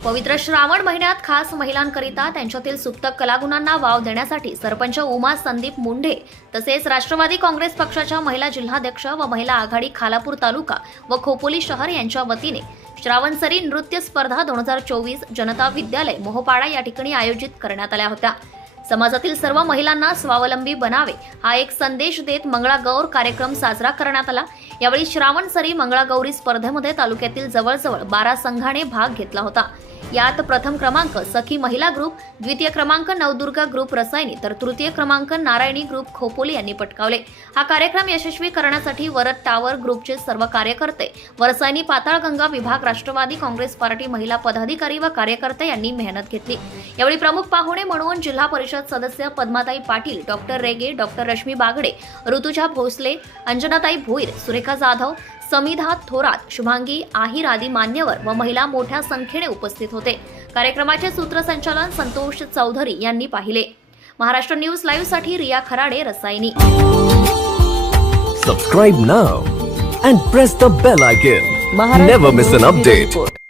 पवित्र श्रावण महिन्यात खास महिलांकरिता त्यांच्यातील सुप्त कलागुणांना वाव देण्यासाठी सरपंच उमा संदीप मुंढे तसेच राष्ट्रवादी काँग्रेस पक्षाच्या महिला जिल्हाध्यक्ष व महिला आघाडी खालापूर तालुका व खोपोली शहर यांच्या वतीने श्रावणसरी नृत्य स्पर्धा दोन हजार चोवीस जनता विद्यालय मोहपाडा या ठिकाणी आयोजित करण्यात आल्या होत्या. समाजातील सर्व महिलांना स्वावलंबी बनावे हा एक संदेश देत मंगळागौर कार्यक्रम साजरा करण्यात आला. यावेळी श्रावणसरी मंगळागौरी स्पर्धेमध्ये तालुक्यातील जवळजवळ बारा संघाने भाग घेतला होता. यात प्रथम क्रमांक सखी महिला ग्रुप द्वितीय क्रमांक नवदुर्गा ग्रुप रसायनी तर तृतीय क्रमांक नारायणी ग्रुप खोपोली यांनी पटकावले. हा कार्यक्रम यशस्वी करण्यासाठी वरद टावर ग्रुपचे सर्व कार्यकर्ते वरसायनी रसायनी पाताळगंगा विभाग राष्ट्रवादी काँग्रेस पार्टी महिला पदाधिकारी व कार्यकर्ते यांनी मेहनत घेतली. यावेळी प्रमुख पाहुणे म्हणून जिल्हा परिषद सदस्य पद्माताई पाटील डॉक्टर रेगे डॉक्टर रश्मी बागडे ऋतुजा भोसले अंजनाताई भोईर सुरेखा जाधव समिधा थोरात शुभांगी आहिर आदी मान्यवर व महिला मोठ्या संख्येने उपस्थित होते. कार्यक्रमाचे सूत्रसंचालन संतोष चौधरी यांनी पाहिले. Maharashtra news लाईव्हसाठी Riya Kharade Rasayani. Subscribe now and press the bell icon. Maharashtra Never miss an